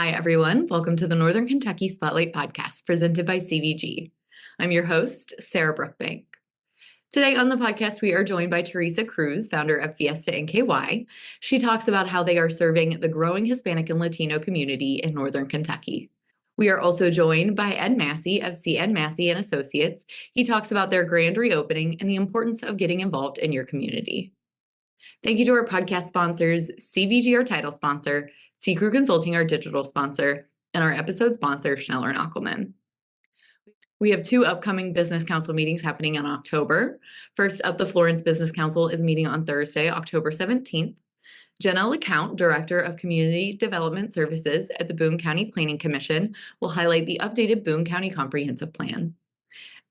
Hi, everyone. Welcome to the Northern Kentucky Spotlight Podcast presented by CVG. I'm your host, Sarah Brookbank. Today on the podcast, we are joined by Theresa Cruz, founder of Fiesta NKY. She talks about how they are serving the growing Hispanic and Latino community in Northern Kentucky. We are also joined by Ed Massey of CN Massey and Associates. He talks about their grand reopening and the importance of getting involved in your community. Thank you to our podcast sponsors, CVG, our title sponsor, Crew Consulting, our digital sponsor, and our episode sponsor, Schneller & Ackelman. We have 2 upcoming Business Council meetings happening in October. First up, the Florence Business Council is meeting on Thursday, October 17th. Jenna LeCount, Director of Community Development Services at the Boone County Planning Commission, will highlight the updated Boone County Comprehensive Plan.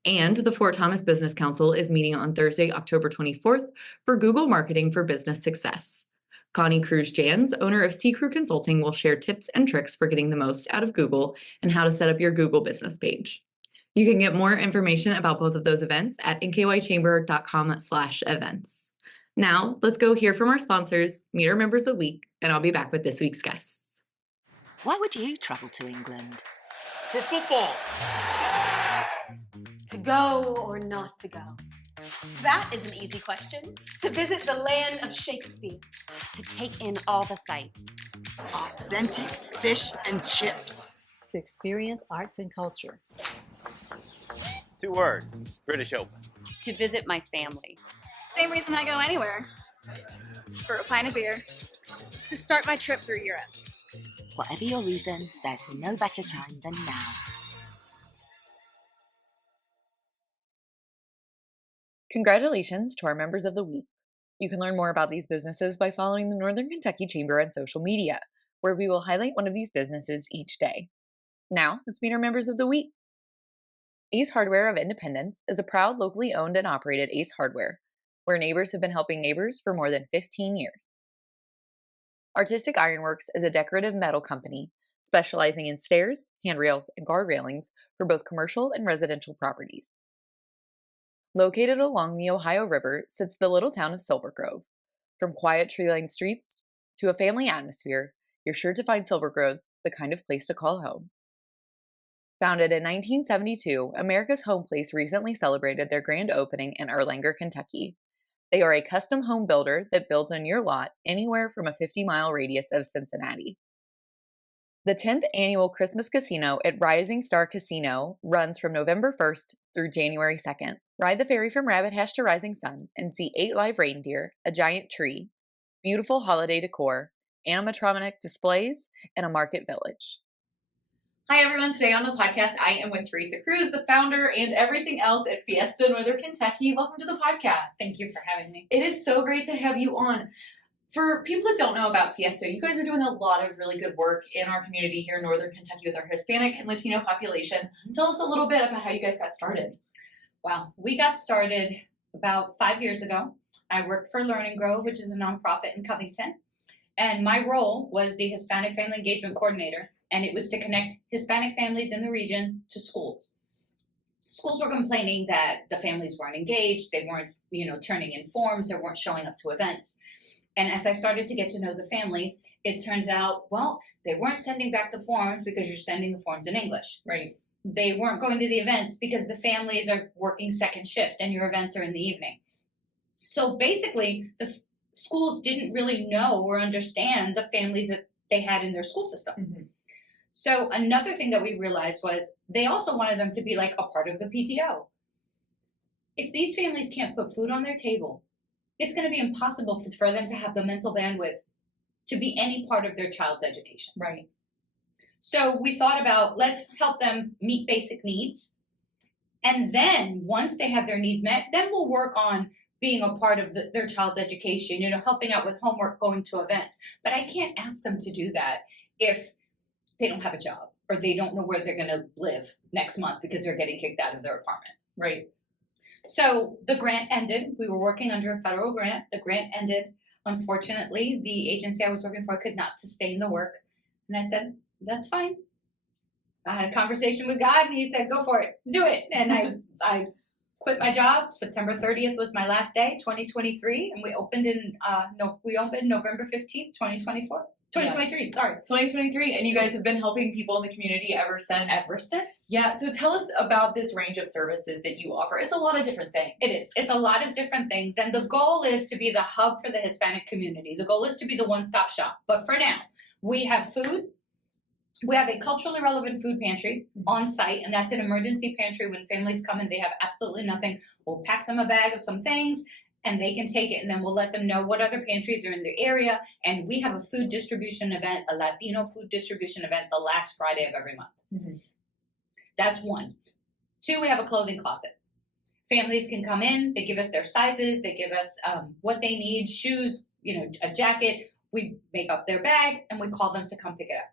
And the Fort Thomas Business Council is meeting on Thursday, October 24th for Google Marketing for Business Success. Connie Cruz-Jans, owner of Crew Consulting, will share tips and tricks for getting the most out of Google and how to set up your Google business page. You can get more information about both of those events at nkychamber.com/events. Now, let's go hear from our sponsors, meet our members of the week, and I'll be back with this week's guests. Why would you travel to England? For football. To go or not to go? That is an easy question. To visit the land of Shakespeare. To take in all the sights. Authentic fish and chips. To experience arts and culture. 2 words, British Open. To visit my family. Same reason I go anywhere. For a pint of beer. To start my trip through Europe. Whatever your reason, there's no better time than now. Congratulations to our members of the week. You can learn more about these businesses by following the Northern Kentucky Chamber on social media, where we will highlight one of these businesses each day. Now, let's meet our members of the week. Ace Hardware of Independence is a proud locally owned and operated Ace Hardware, where neighbors have been helping neighbors for more than 15 years. Artistic Ironworks is a decorative metal company specializing in stairs, handrails, and guard railings for both commercial and residential properties. Located along the Ohio River sits the little town of Silver Grove. From quiet tree-lined streets to a family atmosphere, you're sure to find Silver Grove the kind of place to call home. Founded in 1972, America's Home Place recently celebrated their grand opening in Erlanger, Kentucky. They are a custom home builder that builds on your lot anywhere from a 50-mile radius of Cincinnati. The 10th annual Christmas Casino at Rising Star Casino runs from November 1st through January 2nd. Ride the ferry from Rabbit Hash to Rising Sun and see 8 live reindeer, a giant tree, beautiful holiday decor, animatronic displays, and a market village. Hi, everyone. Today on the podcast, I am with Theresa Cruz, the founder and everything else at Fiesta Northern Kentucky. Welcome to the podcast. Thank you for having me. It is so great to have you on. For people that don't know about Fiesta, you guys are doing a lot of really good work in our community here in Northern Kentucky with our Hispanic and Latino population. Tell us a little bit about how you guys got started. Well, we got started about 5 years ago. I worked for Learning Grove, which is a nonprofit in Covington. And my role was the Hispanic Family Engagement Coordinator. And it was to connect Hispanic families in the region to schools. Schools were complaining that the families weren't engaged, they weren't, turning in forms, they weren't showing up to events. And as I started to get to know the families, it turns out, they weren't sending back the forms because you're sending the forms in English. Right. They weren't going to the events because the families are working second shift and your events are in the evening. So basically, the schools didn't really know or understand the families that they had in their school system. Mm-hmm. So another thing that we realized was they also wanted them to be like a part of the PTO. If these families can't put food on their table, it's going to be impossible for them to have the mental bandwidth to be any part of their child's education. Right. So we thought about, let's help them meet basic needs. And then once they have their needs met, then we'll work on being a part of their child's education, helping out with homework, going to events. But I can't ask them to do that if they don't have a job or they don't know where they're going to live next month because they're getting kicked out of their apartment. Right. So the grant ended. We were working under a federal grant. The grant ended. Unfortunately, the agency I was working for could not sustain the work. And I said, that's fine. I had a conversation with God and he said, go for it, do it. And I quit my job. September 30th was my last day, 2023. And we opened November 15th, 2024. 2023, sorry. 2023, and you guys have been helping people in the community ever since. Ever since? Yeah, so tell us about this range of services that you offer. It's a lot of different things. It is. It's a lot of different things, and the goal is to be the hub for the Hispanic community. The goal is to be the one-stop shop. But for now, we have food. We have a culturally relevant food pantry on site, and that's an emergency pantry. When families come in, they have absolutely nothing. We'll pack them a bag of some things, and they can take it, and then we'll let them know what other pantries are in their area. And we have a food distribution event, a Latino food distribution event, the last Friday of every month. That's one. Two, we have a clothing closet. Families can come in, they give us their sizes, they give us what they need, shoes, a jacket. We make up their bag, and we call them to come pick it up.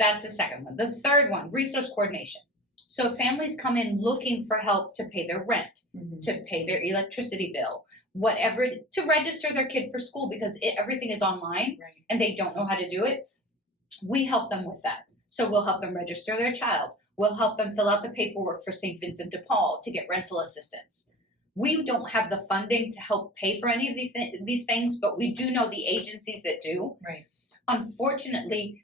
That's the second one. The third one, resource coordination. So families come in looking for help to pay their rent, to pay their electricity bill, whatever, to register their kid for school because everything is online and they don't know how to do it. We help them with that. So we'll help them register their child. We'll help them fill out the paperwork for St. Vincent de Paul to get rental assistance. We don't have the funding to help pay for any of these things, but we do know the agencies that do. Right. Unfortunately,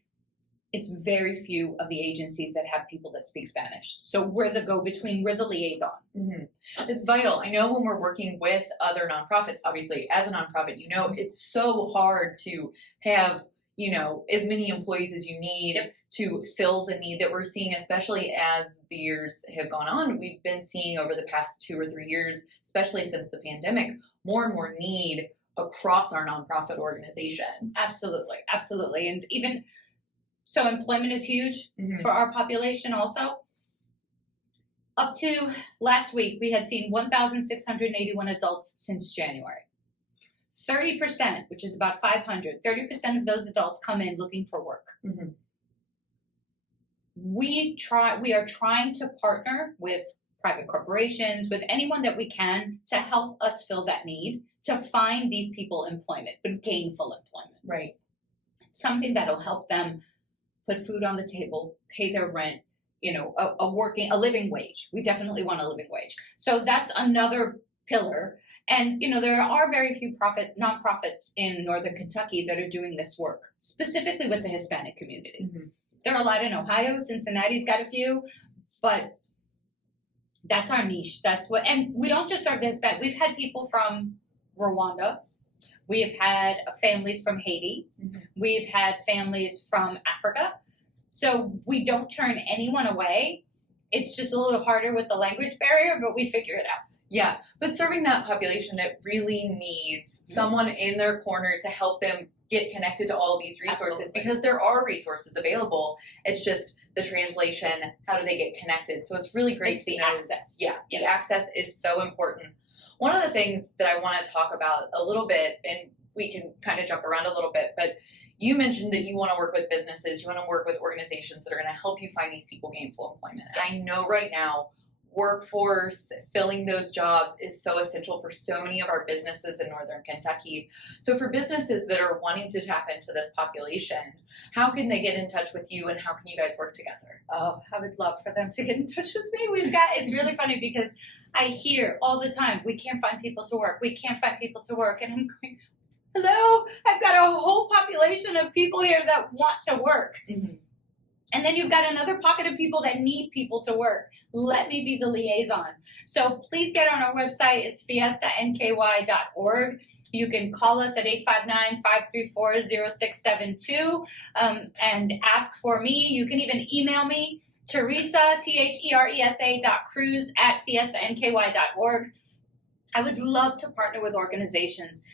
it's very few of the agencies that have people that speak Spanish. So we're the go-between, we're the liaison. It's vital. I know when we're working with other nonprofits, obviously, as a nonprofit, it's so hard to have, as many employees as you need to fill the need that we're seeing, especially as the years have gone on. We've been seeing over the past 2 or 3 years, especially since the pandemic, more and more need across our nonprofit organizations. Absolutely. Absolutely. And even so, employment is huge for our population also. Up to last week, we had seen 1,681 adults since January. 30%, which is about 500, 30% of those adults come in looking for work. We are trying to partner with private corporations, with anyone that we can to help us fill that need, to find these people employment, but gainful employment. Right. Something that'll help them put food on the table, pay their rent, a living wage. We definitely want a living wage. So that's another pillar. And, there are very few nonprofits in Northern Kentucky that are doing this work, specifically with the Hispanic community. There are a lot in Ohio. Cincinnati's got a few, but that's our niche. And we don't just serve the Hispanic. We've had people from Rwanda. We've had families from Haiti. We've had families from Africa. So we don't turn anyone away. It's just a little harder with the language barrier, but we figure it out. Yeah, but serving that population that really needs someone in their corner to help them get connected to all of these resources, because there are resources available. It's just the translation, how do they get connected? So it's really great to know. Access. Yeah, the access is so important. One of the things that I want to talk about a little bit, and we can kind of jump around a little bit, but you mentioned that you want to work with businesses, you want to work with organizations that are going to help you find these people gainful employment. Yes. And I know right now, workforce, filling those jobs is so essential for so many of our businesses in Northern Kentucky. So for businesses that are wanting to tap into this population, how can they get in touch with you and how can you guys work together? Oh, I would love for them to get in touch with me. It's really funny because I hear all the time, we can't find people to work. We can't find people to work. And I'm going, hello, I've got a whole population of people here that want to work. And then you've got another pocket of people that need people to work. Let me be the liaison. So please get on our website. It's fiestaNKY.org. You can call us at 859-534-0672 and ask for me. You can even email me, Theresa, Theresa.cruz@fiestaNKY.org. I would love to partner with organizations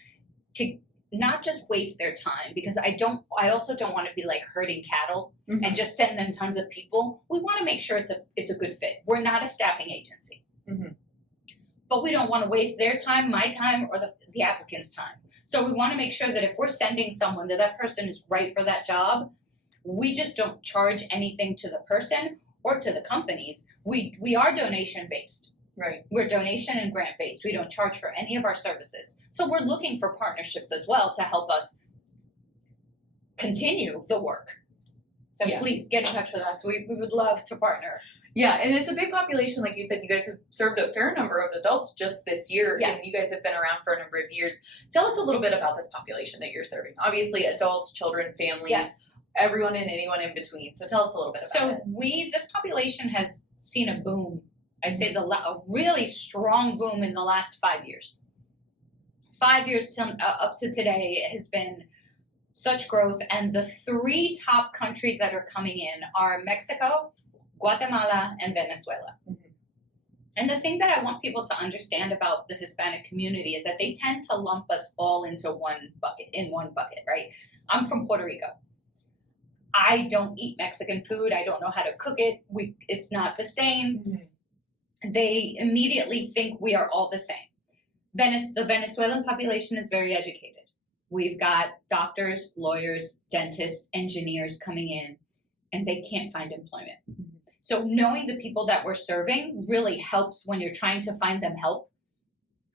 to not just waste their time, because I also don't want to be like herding cattle and just send them tons of people. We want to make sure it's a good fit. We're not a staffing agency, but we don't want to waste their time, my time, or the applicant's time. So we want to make sure that if we're sending someone, that person is right for that job. We just don't charge anything to the person or to the companies. We are donation based. Right. We're donation and grant based. We don't charge for any of our services. So we're looking for partnerships as well to help us continue the work. So please get in touch with us. We would love to partner. Yeah, and it's a big population. Like you said, you guys have served a fair number of adults just this year. Yes. And you guys have been around for a number of years. Tell us a little bit about this population that you're serving. Obviously, adults, children, families, everyone and anyone in between. So tell us a little bit about it. This population has seen a boom. I say a really strong boom in the last 5 years. 5 years up to today has been such growth. And the 3 top countries that are coming in are Mexico, Guatemala, and Venezuela. Mm-hmm. And the thing that I want people to understand about the Hispanic community is that they tend to lump us all into one bucket, right? I'm from Puerto Rico. I don't eat Mexican food. I don't know how to cook it. It's not the same. Mm-hmm. They immediately think we are all the same. The Venezuelan population is very educated. We've got doctors, lawyers, dentists, engineers coming in, and they can't find employment. Mm-hmm. So knowing the people that we're serving really helps when you're trying to find them help,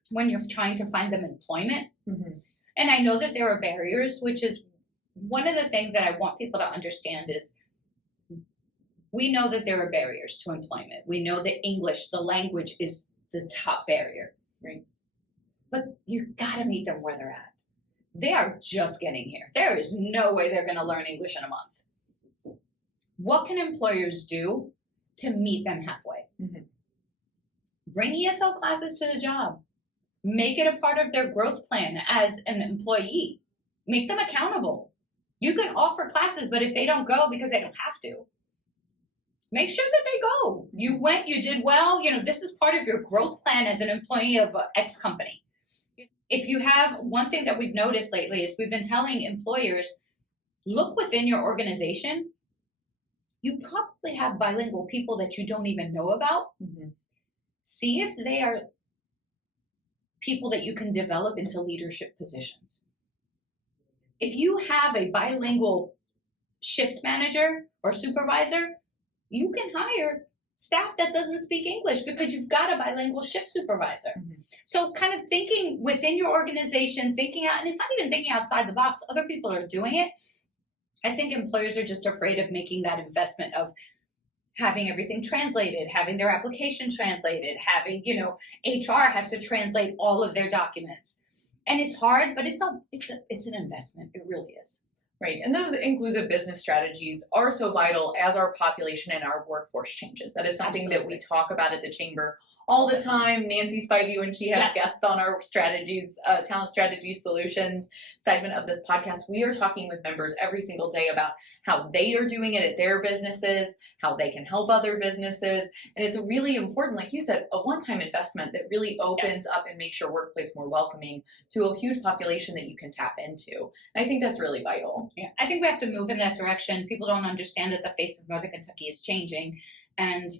when you're trying to find them employment. Mm-hmm. And I know that there are barriers, which is one of the things that I want people to understand is we know that there are barriers to employment. We know that English, the language, is the top barrier, right? But you gotta meet them where they're at. They are just getting here. There is no way they're gonna learn English in a month. What can employers do to meet them halfway? Mm-hmm. Bring ESL classes to the job. Make it a part of their growth plan as an employee. Make them accountable. You can offer classes, but if they don't go because they don't have to, make sure that they go. You went, you did well. This is part of your growth plan as an employee of X company. If you have, one thing that we've noticed lately is we've been telling employers, look within your organization. You probably have bilingual people that you don't even know about. Mm-hmm. See if they are people that you can develop into leadership positions. If you have a bilingual shift manager or supervisor, you can hire staff that doesn't speak English because you've got a bilingual shift supervisor. Mm-hmm. So kind of thinking within your organization, thinking out, and it's not even thinking outside the box, other people are doing it. I think employers are just afraid of making that investment of having everything translated, having their application translated, having, HR has to translate all of their documents. And it's hard, but it's an investment. It really is. Right. And those inclusive business strategies are so vital as our population and our workforce changes. That is something that we talk about at the Chamber all the time. Nancy Spivey, when she has guests on our strategies, talent strategy solutions segment of this podcast, we are talking with members every single day about how they are doing it at their businesses, how they can help other businesses. And it's really important, like you said, a one-time investment that really opens up and makes your workplace more welcoming to a huge population that you can tap into. And I think that's really vital. Yeah, I think we have to move in that direction. People don't understand that the face of Northern Kentucky is changing. And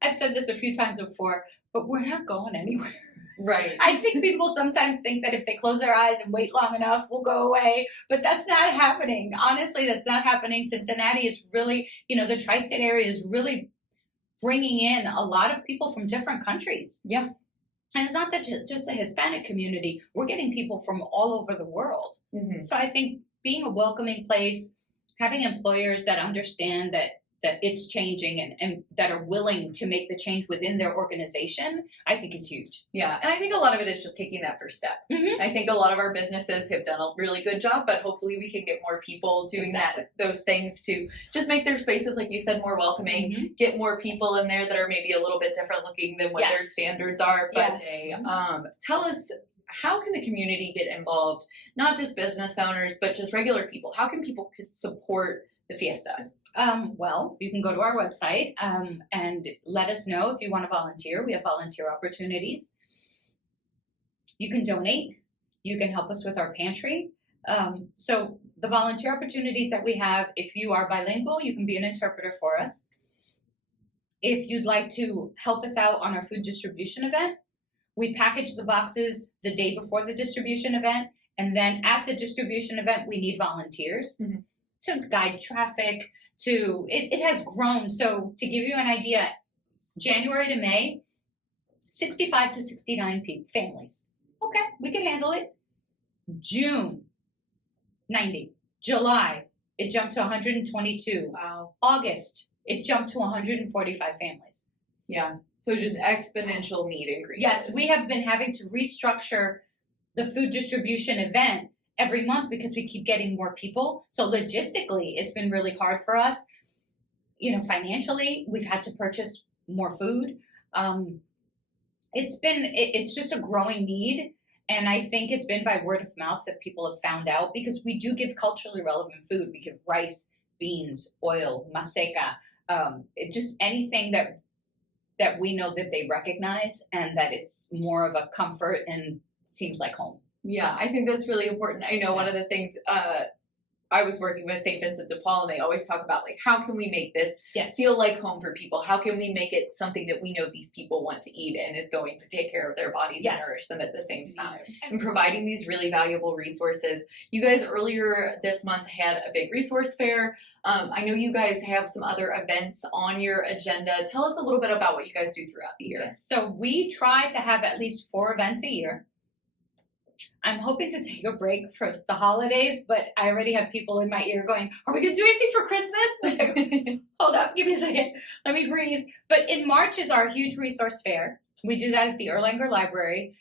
I've said this a few times before, but we're not going anywhere. Right. I think people sometimes think that if they close their eyes and wait long enough, we'll go away. But that's not happening. Honestly, that's not happening. Cincinnati is really, the tri-state area is really bringing in a lot of people from different countries. Yeah. And it's not that just the Hispanic community. We're getting people from all over the world. Mm-hmm. So I think being a welcoming place, having employers that understand that it's changing and that are willing to make the change within their organization, I think is huge. Yeah, and I think a lot of it is just taking that first step. Mm-hmm. I think a lot of our businesses have done a really good job, but hopefully we can get more people doing those things to just make their spaces, like you said, more welcoming, mm-hmm. get more people in there that are maybe a little bit different looking than what their standards are. But tell us, how can the community get involved? Not just business owners, but just regular people. How can people support the Fiesta? Well, you can go to our website and let us know if you want to volunteer. We have volunteer opportunities. You can donate. You can help us with our pantry. So the volunteer opportunities that we have, if you are bilingual, you can be an interpreter for us. If you'd like to help us out on our food distribution event, we package the boxes the day before the distribution event. And then at the distribution event, we need volunteers to guide traffic. It has grown. So to give you an idea, January to May, 65 to 69 families. Okay, we can handle it. June, 90. July, it jumped to 122. Wow. August, it jumped to 145 families. Yeah. So just exponential need increases. Yes, we have been having to restructure the food distribution event every month because we keep getting more people. So logistically, it's been really hard for us. Financially, we've had to purchase more food. It's just a growing need. And I think it's been by word of mouth that people have found out, because we do give culturally relevant food. We give rice, beans, oil, maseca, just anything that we know that they recognize, and that it's more of a comfort and seems like home. Yeah, I think that's really important. I know one of the things I was working with St. Vincent de Paul, and they always talk about, like, how can we make this feel like home for people? How can we make it something that we know these people want to eat and is going to take care of their bodies and nourish them at the same time? And providing these really valuable resources. You guys earlier this month had a big resource fair. I know you guys have some other events on your agenda. Tell us a little bit about what you guys do throughout the year. Yes. So we try to have at least 4 events a year. I'm hoping to take a break for the holidays, but I already have people in my ear going, are we going to do anything for Christmas? Hold up, give me a second. Let me breathe. But in March is our huge resource fair. We do that at the Erlanger Library.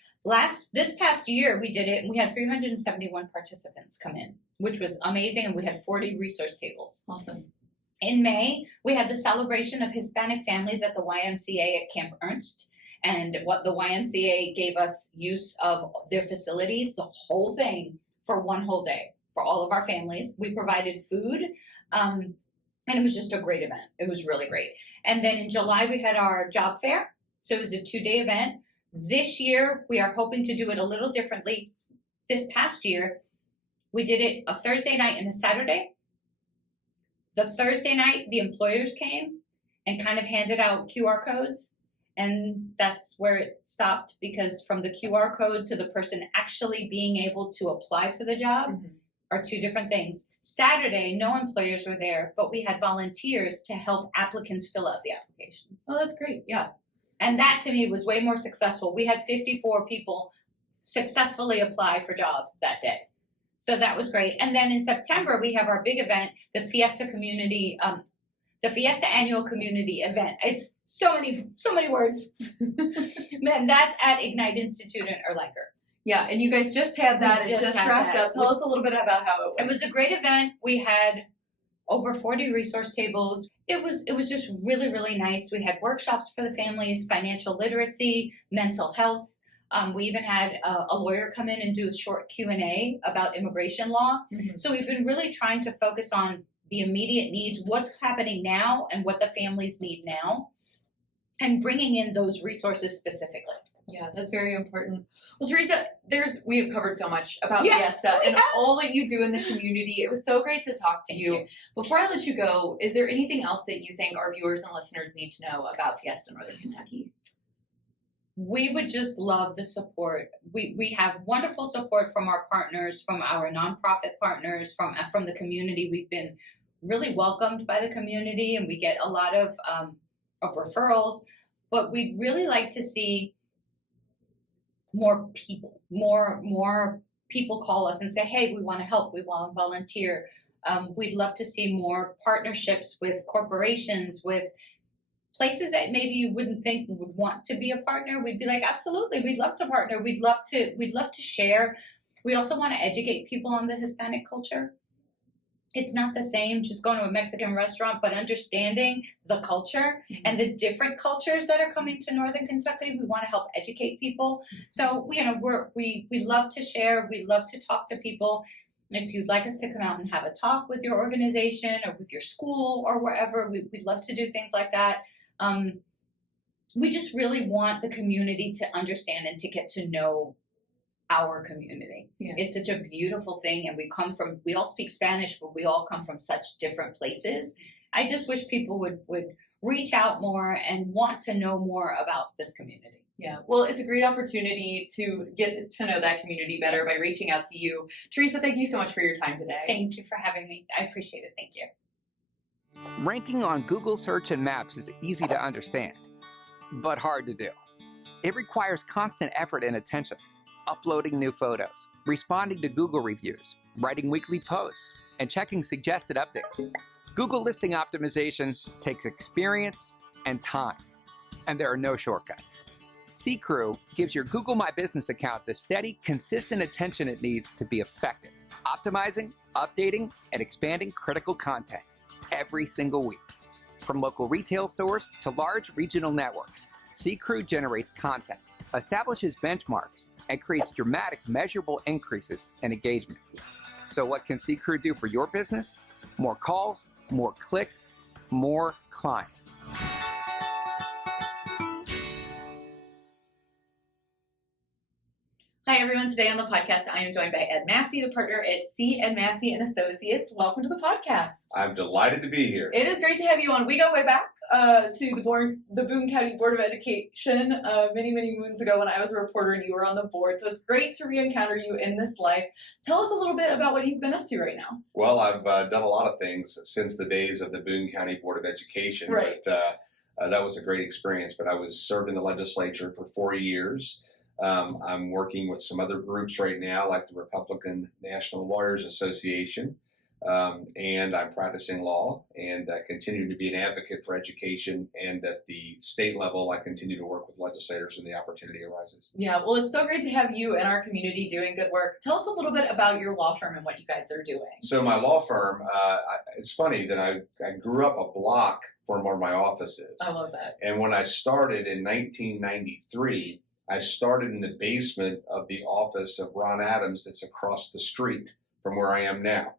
This past year, we did it, and we had 371 participants come in, which was amazing, and we had 40 resource tables. Awesome. In May, we had the celebration of Hispanic families at the YMCA at Camp Ernst. And what the YMCA gave us use of their facilities, the whole thing, for one whole day for all of our families. We provided food, and it was just a great event. It was really great. And then in July, we had our job fair. So it was a 2-day event. This year, we are hoping to do it a little differently. This past year, we did it a Thursday night and a Saturday. The Thursday night, the employers came and kind of handed out QR codes. And that's where it stopped, because from the QR code to the person actually being able to apply for the job are 2 different things. Saturday, no employers were there, but we had volunteers to help applicants fill out the applications. Oh, that's great. Yeah. And that, to me, was way more successful. We had 54 people successfully apply for jobs that day. So that was great. And then in September, we have our big event, the Fiesta Annual Community Event. It's so many words. Man, that's at Ignite Institute in Erlanger. Yeah, and you guys just had that. It just wrapped up. Tell us a little bit about how it went. It was a great event. We had over 40 resource tables. It was just really, really nice. We had workshops for the families, financial literacy, mental health. We even had a lawyer come in and do a short Q&A about immigration law. So we've been really trying to focus on the immediate needs, what's happening now and what the families need now, and bringing in those resources specifically. Yeah, that's very important. Well, Theresa, we have covered so much about Fiesta and all that you do in the community. It was so great to talk to you. Before I let you go, is there anything else that you think our viewers and listeners need to know about Fiesta Northern Kentucky? We would just love the support. We have wonderful support from our partners, from our nonprofit partners, from the community. We've been really welcomed by the community, and we get a lot of referrals. But we'd really like to see more people call us and say, hey, we want to help, we want to volunteer. We'd love to see more partnerships with corporations, with places that maybe you wouldn't think would want to be a partner. We'd be like, absolutely, we'd love to partner. We'd love to share. We also want to educate people on the Hispanic culture. It's not the same just going to a Mexican restaurant, but understanding the culture and the different cultures that are coming to Northern Kentucky. We want to help educate people. So, we love to share. We love to talk to people. And if you'd like us to come out and have a talk with your organization or with your school or wherever, we'd love to do things like that. We just really want the community to understand and to get to know our community. Yeah. It's such a beautiful thing, and we all speak Spanish, but we all come from such different places. I just wish people would reach out more and want to know more about this community. Yeah, well, it's a great opportunity to get to know that community better by reaching out to you. Theresa, thank you so much for your time today. Thank you for having me. I appreciate it. Thank you. Ranking on Google Search and Maps is easy to understand, but hard to do. It requires constant effort and attention. Uploading new photos, responding to Google reviews, writing weekly posts, and checking suggested updates. Google listing optimization takes experience and time, and there are no shortcuts. C-Crew gives your Google My Business account the steady, consistent attention it needs to be effective, optimizing, updating, and expanding critical content every single week. From local retail stores to large regional networks, C-Crew generates content, establishes benchmarks, and creates dramatic, measurable increases in engagement. So what can C-Crew do for your business? More calls, more clicks, more clients. Hi everyone, today on the podcast I am joined by Ed Massey, the partner at C. Ed Massey and Associates. Welcome to the podcast. I'm delighted to be here. It is great to have you on. We go way back to the Boone County Board of Education many moons ago when I was a reporter and you were on the board. So it's great to re-encounter you in this life. Tell us a little bit about what you've been up to right now. Well, I've done a lot of things since the days of the Boone County Board of Education. Right. But that was a great experience. But I was served in the legislature for 4 years. I'm working with some other groups right now, like the Republican National Lawyers Association, and I'm practicing law and continue to be an advocate for education. And at the state level, I continue to work with legislators when the opportunity arises. Yeah, well, it's so great to have you in our community doing good work. Tell us a little bit about your law firm and what you guys are doing. So my law firm, it's funny that I grew up a block from where my office is. I love that. And when I started in 1993, I started in the basement of the office of Ron Adams that's across the street from where I am now.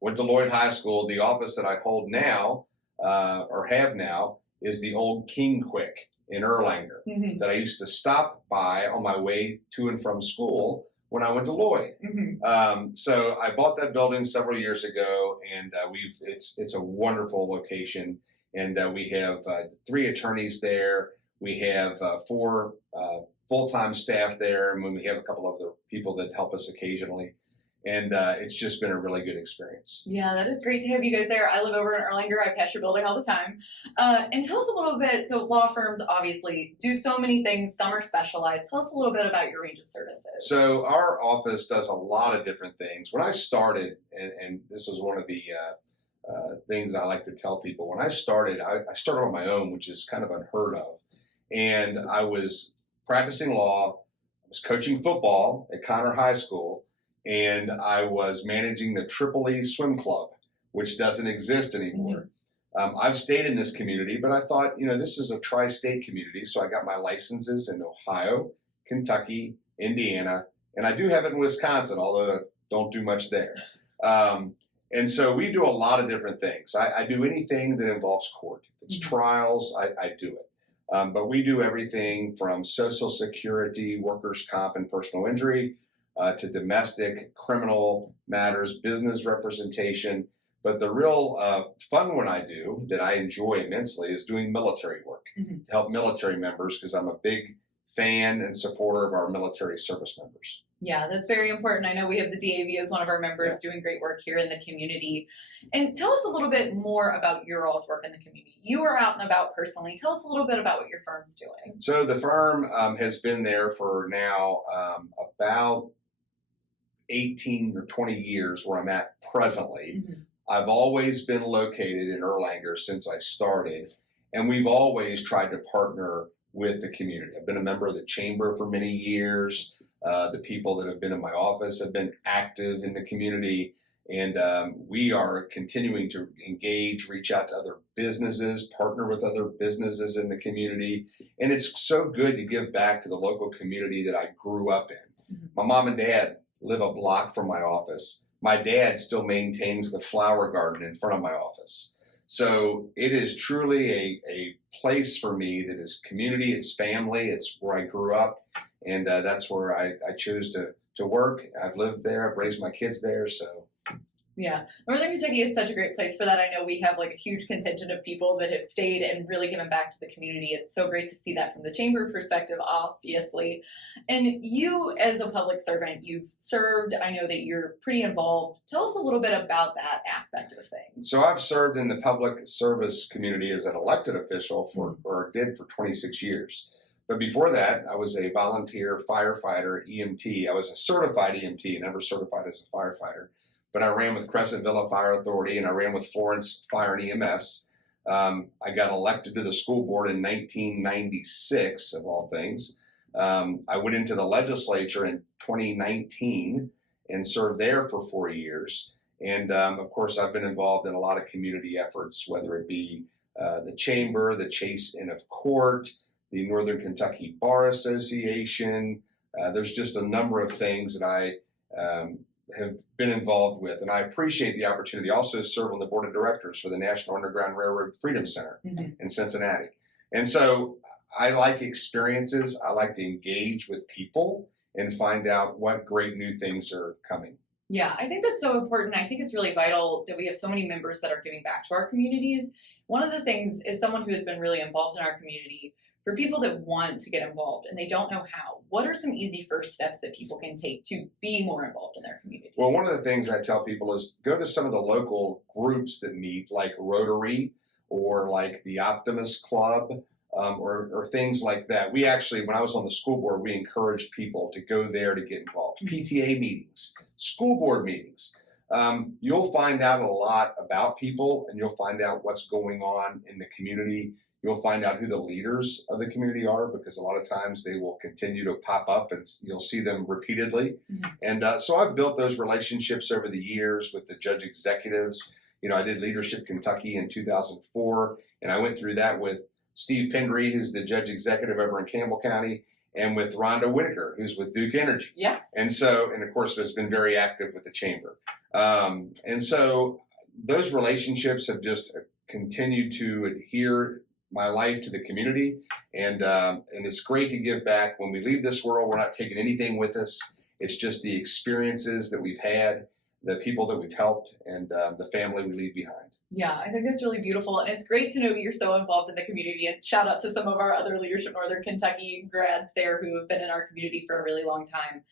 Went to Lloyd High School. The office that I hold now, or have now, is the old King Quick in Erlanger that I used to stop by on my way to and from school when I went to Lloyd. So I bought that building several years ago, and it's a wonderful location. And we have 3 attorneys there. We have 4 full-time staff there, and we have a couple of other people that help us occasionally. And it's just been a really good experience. Yeah, that is great to have you guys there. I live over in Erlanger. I pass your building all the time. And tell us a little bit, so law firms obviously do so many things. Some are specialized. Tell us a little bit about your range of services. So our office does a lot of different things. When I started, and this is one of the things I like to tell people, when I started on my own, which is kind of unheard of. And I was practicing law, I was coaching football at Conner High School, and I was managing the Triple E Swim Club, which doesn't exist anymore. I've stayed in this community, but I thought, this is a tri-state community, so I got my licenses in Ohio, Kentucky, Indiana, and I do have it in Wisconsin, although I don't do much there. And so we do a lot of different things. I do anything that involves court. If it's trials, I do it. But we do everything from Social Security, workers' comp, and personal injury to domestic, criminal matters, business representation. But the real fun one I do that I enjoy immensely is doing military work to help military members, because I'm a big fan and supporter of our military service members. Yeah, that's very important. I know we have the DAV as one of our members doing great work here in the community. And tell us a little bit more about your all's work in the community. You are out and about personally. Tell us a little bit about what your firm's doing. So the firm has been there for now about 18 or 20 years where I'm at presently. I've always been located in Erlanger since I started, and we've always tried to partner with the community. I've been a member of the chamber for many years. The people that have been in my office have been active in the community, and we are continuing to engage, reach out to other businesses, partner with other businesses in the community. And it's so good to give back to the local community that I grew up in. My mom and dad live a block from my office. My dad still maintains the flower garden in front of my office. So it is truly a place for me that is community, it's family, it's where I grew up. And that's where I chose to work. I've lived there. I've raised my kids there. So, yeah. Northern Kentucky is such a great place for that. I know we have like a huge contingent of people that have stayed and really given back to the community. It's so great to see that from the chamber perspective, obviously. And you, as a public servant, you've served. I know that you're pretty involved. Tell us a little bit about that aspect of things. So I've served in the public service community as an elected official or did for 26 years. But before that, I was a volunteer firefighter, EMT. I was a certified EMT, never certified as a firefighter. but I ran with Crescent Villa Fire Authority and I ran with Florence Fire and EMS. I got elected to the school board in 1996, of all things. I went into the legislature in 2019 and served there for 4 years. And of course, I've been involved in a lot of community efforts, whether it be the Chamber, the Chase Inn of Court, the Northern Kentucky Bar Association. There's just a number of things that I have been involved with. And I appreciate the opportunity. I also serve on the board of directors for the National Underground Railroad Freedom Center in Cincinnati. And so I like experiences. I like to engage with people and find out what great new things are coming. Yeah, I think that's so important. I think it's really vital that we have so many members that are giving back to our communities. One of the things is someone who has been really involved in our community. For people that want to get involved and they don't know how, what are some easy first steps that people can take to be more involved in their communities? Well, one of the things I tell people is go to some of the local groups that meet, like Rotary or like the Optimist Club, or things like that. We actually, when I was on the school board, we encouraged people to go there to get involved. PTA meetings, school board meetings. You'll find out a lot about people and you'll find out what's going on in the community. You'll find out who the leaders of the community are, because a lot of times they will continue to pop up and you'll see them repeatedly. And so I've built those relationships over the years with the judge executives. You know, I did Leadership Kentucky in 2004, and I went through that with Steve Pendry, who's the judge executive over in Campbell County, and with Rhonda Whitaker, who's with Duke Energy. Yeah. And so, and of course, has been very active with the chamber. And so those relationships have just continued to adhere my life to the community, and it's great to give back. When we leave this world, we're not taking anything with us. It's just the experiences that we've had, the people that we've helped, and the family we leave behind. Yeah, I think that's really beautiful, and it's great to know you're so involved in the community. And shout out to some of our other Leadership Northern Kentucky grads there who have been in our community for a really long time.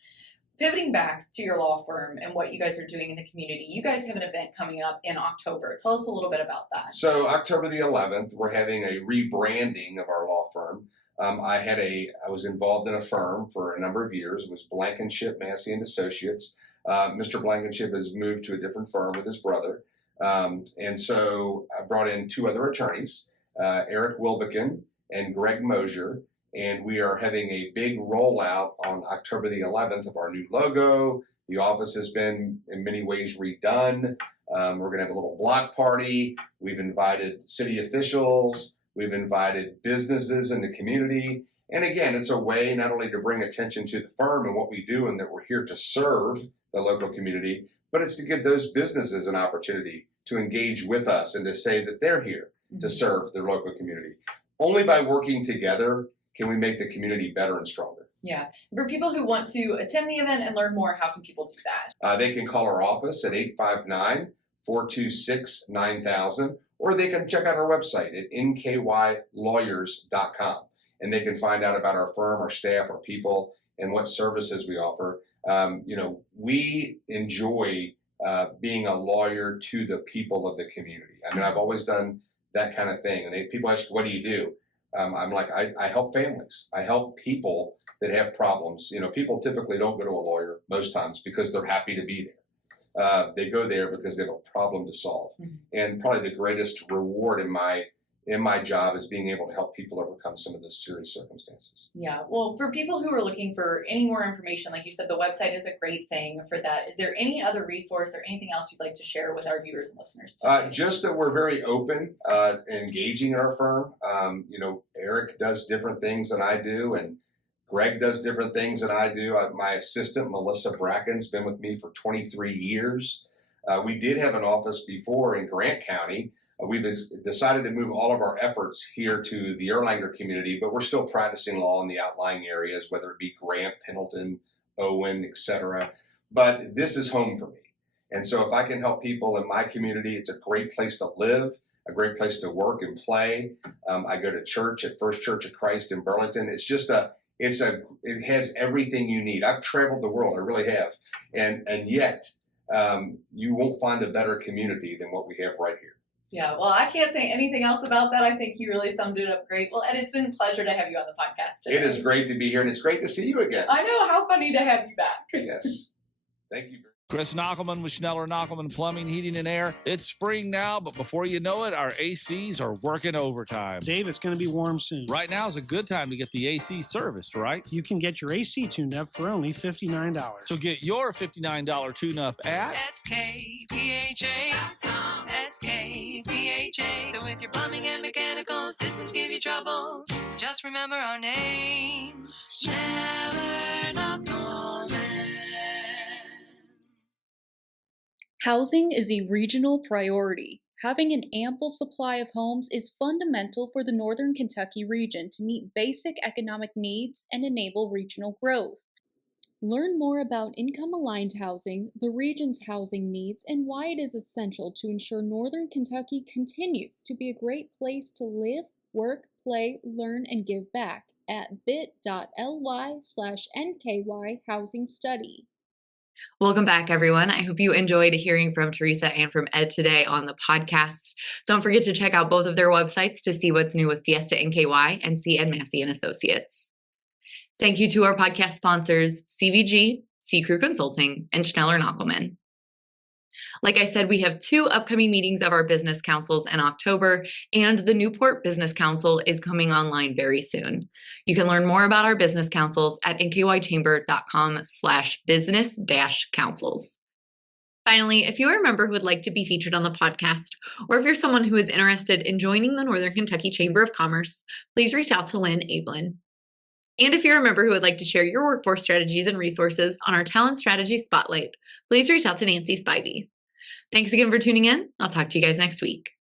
Pivoting back to your law firm and what you guys are doing in the community, you guys have an event coming up in October. Tell us a little bit about that. So October the 11th, we're having a rebranding of our law firm. I was involved in a firm for a number of years. It was Blankenship, Massey and Associates. Mr. Blankenship has moved to a different firm with his brother. And so I brought in two other attorneys, Eric Wilbekin and Greg Mosier. And we are having a big rollout on October the 11th of our new logo. The office has been in many ways redone. We're going to have a little block party. We've invited city officials. We've invited businesses in the community. And again, it's a way not only to bring attention to the firm and what we do and that we're here to serve the local community, but it's to give those businesses an opportunity to engage with us and to say that they're here to serve their local community. Only by working together can we make the community better and stronger. Yeah. For people who want to attend the event and learn more, how can people do that? They can call our office at 859-426-9000, or they can check out our website at nkylawyers.com, and they can find out about our firm, our staff, our people, and what services we offer. We enjoy being a lawyer to the people of the community. I mean, I've always done that kind of thing. And people ask, what do you do? I'm like, I help families. I help people that have problems. You know, people typically don't go to a lawyer most times because they're happy to be there. They go there because they have a problem to solve. And probably the greatest reward in my job is being able to help people overcome some of those serious circumstances. Yeah. Well, for people who are looking for any more information, like you said, the website is a great thing for that. Is there any other resource or anything else you'd like to share with our viewers and listeners today? Just that we're very open, engaging in our firm. Eric does different things than I do, and Greg does different things than I do. My assistant, Melissa Bracken's been with me for 23 years. We did have an office before in Grant County. We've decided to move all of our efforts here to the Erlanger community, but we're still practicing law in the outlying areas, whether it be Grant, Pendleton, Owen, etc. But this is home for me. And so if I can help people in my community, it's a great place to live, a great place to work and play. I go to church at First Church of Christ in Burlington. It has everything you need. I've traveled the world, I really have. And yet, you won't find a better community than what we have right here. Yeah, well, I can't say anything else about that. I think you really summed it up great. Well, Ed, it's been a pleasure to have you on the podcast today. It is great to be here, and it's great to see you again. I know. How funny to have you back. Yes. Thank you very much. Chris Knockelman with Schneller Knockelman Plumbing, Heating, and Air. It's spring now, but before you know it, our ACs are working overtime. Dave, it's going to be warm soon. Right now is a good time to get the AC serviced, right? You can get your AC tuned up for only $59. So get your $59 tune-up at SKPHA.com. SKPHA. So if your plumbing and mechanical systems give you trouble, just remember our name, Schneller Knockelman. Housing is a regional priority. Having an ample supply of homes is fundamental for the Northern Kentucky region to meet basic economic needs and enable regional growth. Learn more about income-aligned housing, the region's housing needs, and why it is essential to ensure Northern Kentucky continues to be a great place to live, work, play, learn, and give back at bit.ly/NKY Housing Study. Welcome back, everyone. I hope you enjoyed hearing from Theresa and from Ed today on the podcast. Don't forget to check out both of their websites to see what's new with Fiesta NKY and see Ed Massey and Associates. Thank you to our podcast sponsors, CVG, C. Crew Consulting, and Schneller Knockelman. Like I said, we have 2 upcoming meetings of our business councils in October, and the Newport Business Council is coming online very soon. You can learn more about our business councils at nkychamber.com/business-councils. Finally, if you're a member who would like to be featured on the podcast, or if you're someone who is interested in joining the Northern Kentucky Chamber of Commerce, please reach out to Lynn Ablin. And if you're a member who would like to share your workforce strategies and resources on our Talent Strategy Spotlight, please reach out to Nancy Spivey. Thanks again for tuning in. I'll talk to you guys next week.